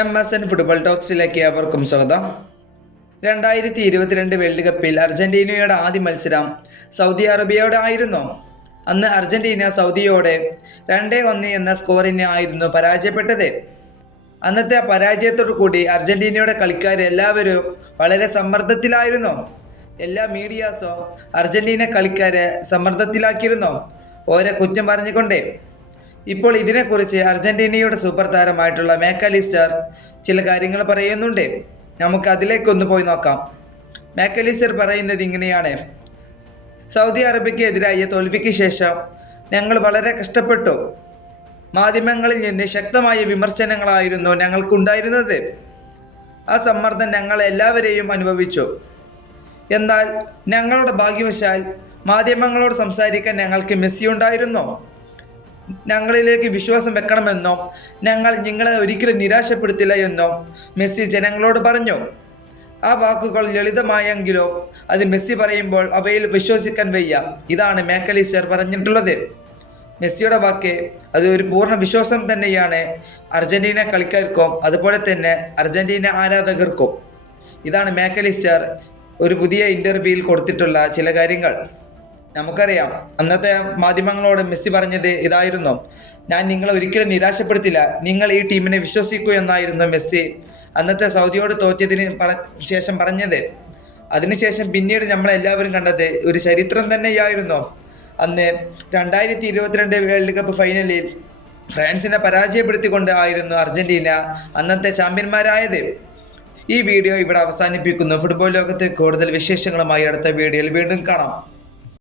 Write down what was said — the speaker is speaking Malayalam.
MSN ഫുട്ബോൾ ടോക്സിലേക്ക് ഏവർക്കും സ്വാഗതം. 2022 വേൾഡ് കപ്പിൽ അർജന്റീനയുടെ ആദ്യ മത്സരം സൗദി അറേബ്യയോട് ആയിരുന്നു. അന്ന് അർജന്റീന സൗദിയോടെ 2-1 എന്ന സ്കോറിന് ആയിരുന്നു പരാജയപ്പെട്ടത്. അന്നത്തെ പരാജയത്തോടു കൂടി അർജന്റീനയുടെ കളിക്കാരെല്ലാവരും വളരെ സമ്മർദ്ദത്തിലായിരുന്നു. എല്ലാ മീഡിയാസും അർജന്റീന കളിക്കാരെ സമ്മർദ്ദത്തിലാക്കിയിരുന്നു, ഓരോ കുറ്റം പറഞ്ഞുകൊണ്ടേ. ഇപ്പോൾ ഇതിനെക്കുറിച്ച് അർജന്റീനയുടെ സൂപ്പർ താരമായിട്ടുള്ള മാക്കലിസ്റ്റർ ചില കാര്യങ്ങൾ പറയുന്നുണ്ട്. നമുക്ക് അതിലേക്കൊന്ന് പോയി നോക്കാം. മാക്കലിസ്റ്റർ പറയുന്നത് ഇങ്ങനെയാണ്: സൗദി അറേബ്യയ്ക്ക് എതിരായ തോൽവിക്ക് ശേഷം ഞങ്ങൾ വളരെ കഷ്ടപ്പെട്ടു. മാധ്യമങ്ങളിൽ നിന്ന് ശക്തമായ വിമർശനങ്ങളായിരുന്നു ഞങ്ങൾക്കുണ്ടായിരുന്നത്. ആ സമ്മർദ്ദം ഞങ്ങൾ എല്ലാവരെയും അനുഭവിച്ചു. എന്നാൽ ഞങ്ങളുടെ ഭാഗ്യവശാൽ മാധ്യമങ്ങളോട് സംസാരിക്കാൻ ഞങ്ങൾക്ക് മെസ്സി ഉണ്ടായിരുന്നു. ഞങ്ങളിലേക്ക് വിശ്വാസം വെക്കണമെന്നും ഞങ്ങൾ നിങ്ങളെ ഒരിക്കലും നിരാശപ്പെടുത്തില്ല എന്നും മെസ്സി ജനങ്ങളോട് പറഞ്ഞു. ആ വാക്കുകൾ ലളിതമായെങ്കിലും അത് മെസ്സി പറയുമ്പോൾ അവയിൽ വിശ്വസിക്കാൻ വയ്യ. ഇതാണ് മാക്കലിസ്റ്റർ പറഞ്ഞിട്ടുള്ളത്. മെസ്സിയുടെ വാക്ക് അത് ഒരു പൂർണ്ണ വിശ്വാസം തന്നെയാണ് അർജന്റീന കളിക്കാർക്കും അതുപോലെ തന്നെ അർജന്റീന ആരാധകർക്കും. ഇതാണ് മാക്കലിസ്റ്റർ ഒരു പുതിയ ഇൻ്റർവ്യൂവിൽ കൊടുത്തിട്ടുള്ള ചില കാര്യങ്ങൾ. നമുക്കറിയാം, അന്നത്തെ മാധ്യമങ്ങളോട് മെസ്സി പറഞ്ഞത് ഇതായിരുന്നു: ഞാൻ നിങ്ങളെ ഒരിക്കലും നിരാശപ്പെടുത്തില്ല, നിങ്ങൾ ഈ ടീമിനെ വിശ്വസിക്കൂ എന്നായിരുന്നു മെസ്സി അന്നത്തെ സൗദിയോട് തോറ്റതിന് ശേഷം പറഞ്ഞത്. അതിനുശേഷം പിന്നീട് നമ്മളെല്ലാവരും കണ്ടത് ഒരു ചരിത്രം തന്നെയായിരുന്നു. അന്ന് 2022 വേൾഡ് കപ്പ് ഫൈനലിൽ ഫ്രാൻസിനെ പരാജയപ്പെടുത്തിക്കൊണ്ട് ആയിരുന്നു അർജന്റീന അന്നത്തെ ചാമ്പ്യന്മാരായത്. ഈ വീഡിയോ ഇവിടെ അവസാനിപ്പിക്കുന്നു. ഫുട്ബോൾ ലോകത്തെ കൂടുതൽ വിശേഷങ്ങളുമായി അടുത്ത വീഡിയോയിൽ വീണ്ടും കാണാം.